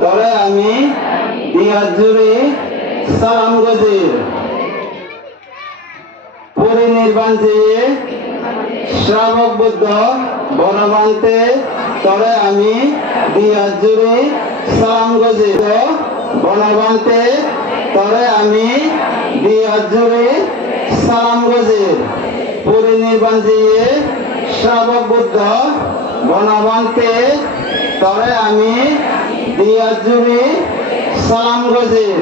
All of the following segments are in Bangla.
তরে আমি দিয়ার জুড়ে সালাম গজির পরিনির্বাণ চেয়ে শ্রাবক বুদ্ধ বনবান্তে তরে আমি দিয়ার জুড়ে সালাম গজির বনবান্তে তরে আমি দিয়ার জুড়ে সালাম গজির পরিনির্বাণ চেয়ে শ্রাবক বুদ্ধ বনবান্তে তরে আমি দিয়ার জুড়ে সালাম গজির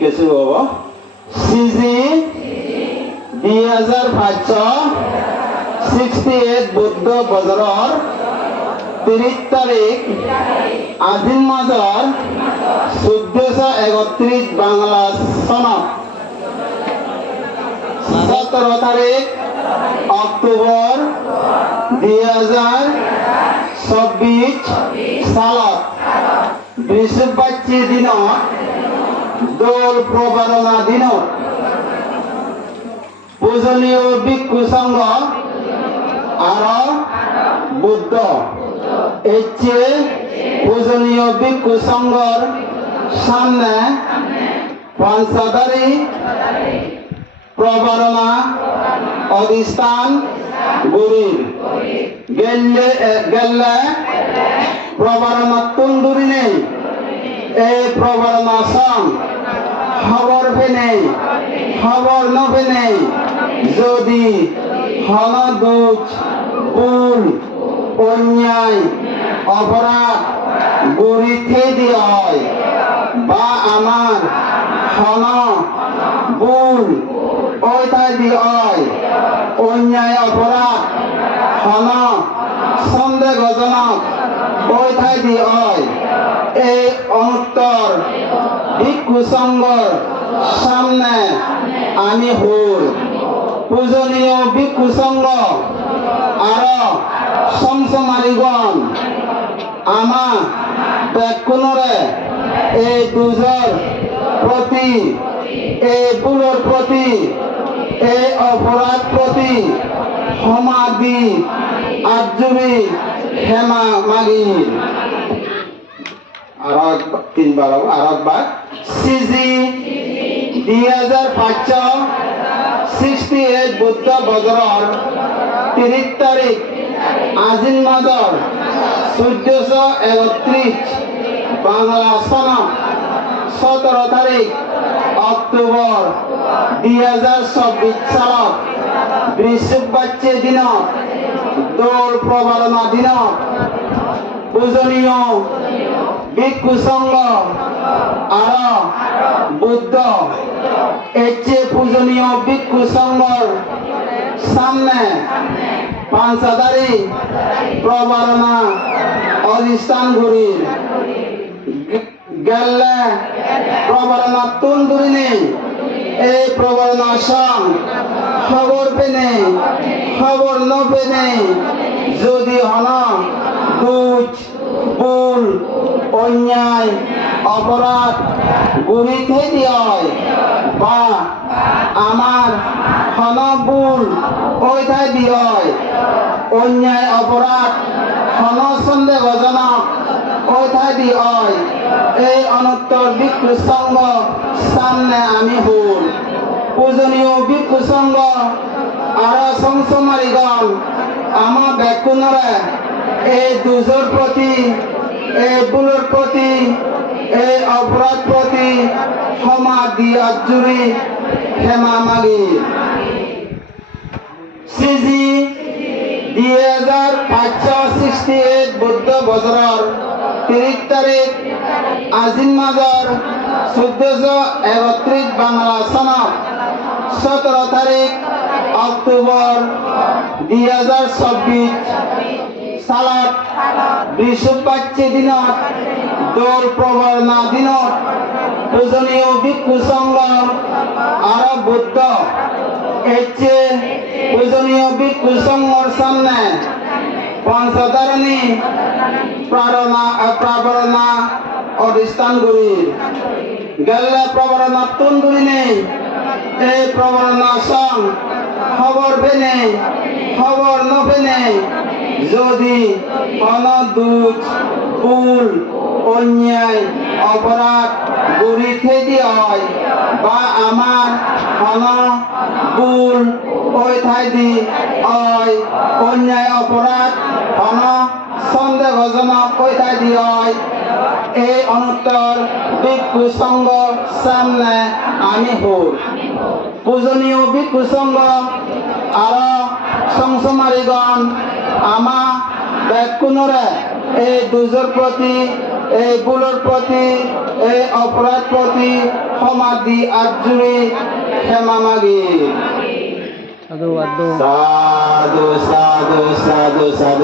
কিছু বাবা সিজি 2568 বুদ্ধ বজরর 30 তারিখ আজিন মাসর 1431 বাংলা সনদ 17 তারিখ অক্টোবর 2024 সালত বৃহস্পতি দিন দোল প্রবারণা দিন পূজনীয় ভিক্ষু সংঘ আর বুদ্ধ এচ্ছে পূজনীয় ভিক্ষু সংঘর সামনে পঞ্চদারি প্রবারণা অধিষ্ঠান গরিব গেলে প্রবারণা তন্দুরি নেই এই প্রবারণা সং খবর নেই খবর নবে নেই যদি হনদুচ ভুল অন্যায় অপরাধ গরিথে দিয়ে হয় বা আমার হন ভুল ওইটাই দিয়ে হয় অন্যায় অপরাধ হন সন্দেহজনক ওইটাই দিয়ে হয় এই অনুত্তর ভিক্ষু সংঘর সামনে আমি হল পূজনীয় ভিক্ষু সংঘ আর সংসমারিগণ আমার ব্যাকুণরে এই দুজর প্রতি এই ভুলের প্রতি এই অপরাধ প্রতি সমাধি আজুরি হেমা মাগি আর তিনবার আর একবার সিজি 2568 বুদ্ধ বজরর 30 তারিখ আজিন মাসর 1431 বাংলা সনদ 17 তারিখ অক্টোবর 2024 সালত বৃহস্পতি দিন দোল প্রবারণা দিন পূজনীয় ভিক্ষু সংঘ আর বুদ্ধ এচ্ছে পূজনীয় ভিক্ষু সংঘর সামনে পাঁচদারি প্রবারণা অধিষ্ঠান গরিব গেলে প্রবারণা তন্দুরি নেই এই প্রবারণা সং খবর পেনে খবর নপেনে যদি হন দুচ ভুল অন্যায় অপরাধ গরিথে দিয়ে হয় বা আমার হন ভুল ওইটাই দিয়ে হয় অন্যায় অপরাধ হন সন্দেহজনক ওইটাই দিয়ে হয় এই অনুত্তর ভিক্ষু সংঘ সামনে আমি হল পূজনীয় ভিক্ষু সংঘ আর সংসমারিগণ আমার ব্যাকুণরে এই দুজোর প্রতি এই ভুলের প্রতি এই অপরাধ প্রতি সমাধি আজুরি হেমা মাগি সিজি 2568 বুদ্ধ বজরর 30 তারিখ আজিন মাসর 1431 বাংলা সনদ 17 তারিখ অক্টোবর 2024 সালত বৃহস্পতি দিন দোল প্রবারণা দিন পূজনীয় ভিক্ষু সংঘ আর বুদ্ধ এচ্ছে পূজনীয় ভিক্ষু সংঘর সামনে পঞ্চদারণী প্রবারণা অধিষ্ঠান গরিব গেলে প্রবারণা তন্দুরি নেই এই প্রবারণা সং খবর পেনে খবর নপেনে যদি অনদুচ ভুল অন্যায় অপরাধ গুড়ি খেদি হয় বা আমার হন ভুল ওই ঠাই দি হয় অন্যায় অপরাধ হন সন্দেহজনক ওই ঠাই দি হয় এই অনুত্তর ভিক্ষু সংঘ সামনে আমি হল পূজনীয় ভিক্ষু সংঘ আর সংসমারিগণ আমা ব্যাকুণরে এই দুজোর প্রতি এই ভুলের প্রতি এই অপরাধ প্রতি সমাধি আজুরি ক্ষমা মাগি সাধু সাধু সাধু সাধু সাধু